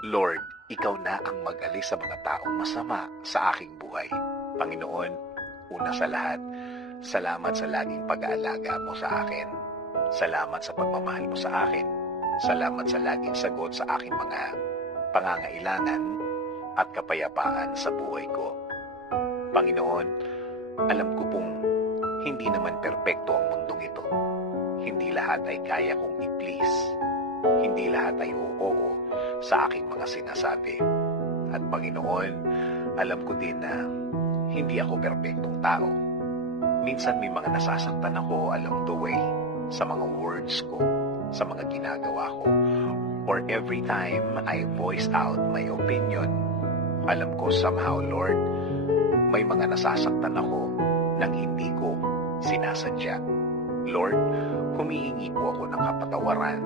Lord, Ikaw na ang mag-alis sa mga taong masama sa aking buhay. Panginoon, una sa lahat, salamat sa laging pag-aalaga mo sa akin. Salamat sa pagmamahal mo sa akin. Salamat sa laging sagot sa aking mga pangangailangan at kapayapaan sa buhay ko. Panginoon, alam ko pong hindi naman perpekto ang mundong ito. Hindi lahat ay kaya kong i-please. Hindi lahat ay oo sa aking mga sinasabi. At Panginoon, alam ko din na hindi ako perpektong tao. Minsan may mga nasasaktan ako along the way sa mga words ko, sa mga ginagawa ko, or every time I voice out my opinion. Alam ko somehow, Lord, may mga nasasaktan ako nang hindi ko sinasadya. Lord, humihingi po ako ng kapatawaran.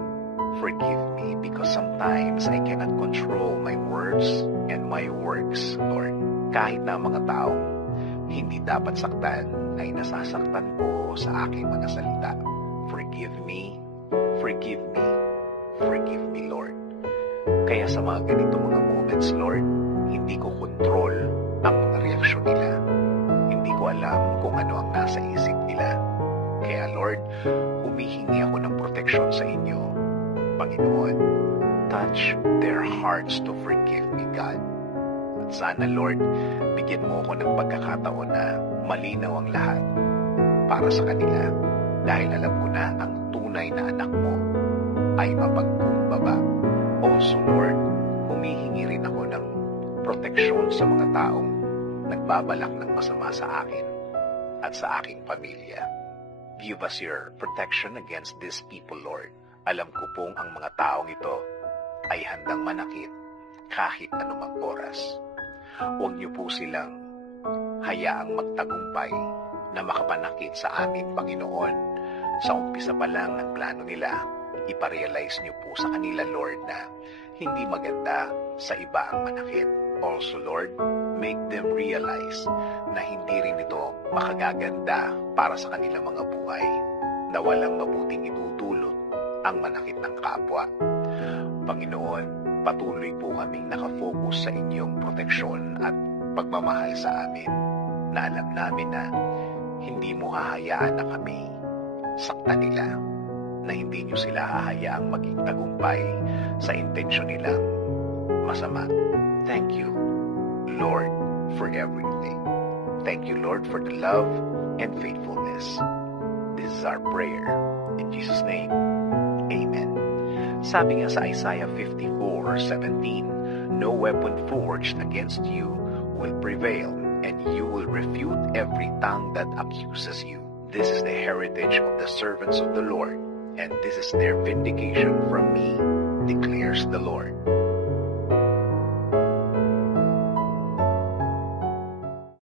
Forgive me because sometimes I cannot control my words and my works, Lord. Kahit na mga taong hindi dapat saktan ay nasasaktan ko sa aking mga salita. Forgive me, forgive me, forgive me, Lord. Kaya sa mga ganito mga moments, Lord, hindi ko control ang mga reaksyon nila. Hindi ko alam kung ano ang nasa isip nila. Kaya Lord, humihingi ako ng proteksyon sa inyo. Panginoon, touch their hearts to forgive me, God. At sana, Lord, bigyan mo ako ng pagkakataon na malinaw ang lahat para sa kanila dahil alam ko na ang tunay na anak mo ay mapagkumbaba. Also, Lord, humihingi rin ako ng proteksyon sa mga taong nagbabalak ng masama sa akin at sa aking pamilya. Give us your protection against these people, Lord. Alam ko pong ang mga taong ito ay handang manakit kahit anumang oras. Huwag niyo po silang hayaang magtagumpay na makapanakit sa amin, Panginoon. Sa umpisa pa lang ng plano nila, iparealize niyo po sa kanila, Lord, na hindi maganda sa iba ang manakit. Also, Lord, make them realize na hindi rin ito makagaganda para sa kanilang mga buhay, na walang mabuting itutulot ang manakit ng kapwa. Panginoon, patuloy po kaming nakafocus sa inyong proteksyon at pagmamahal sa amin, na alam namin na hindi mo hahayaan na kami saktan nila, na hindi nyo sila hahayaang maging tagumpay sa intensyon nilang masama. Thank you, Lord, for everything. Thank you, Lord, for the love and faithfulness. This is our prayer. In Jesus' name, Amen. Sabi nga sa Isaiah 54:17, no weapon forged against you will prevail, and you will refute every tongue that accuses you. This is the heritage of the servants of the Lord, and this is their vindication from me, declares the Lord.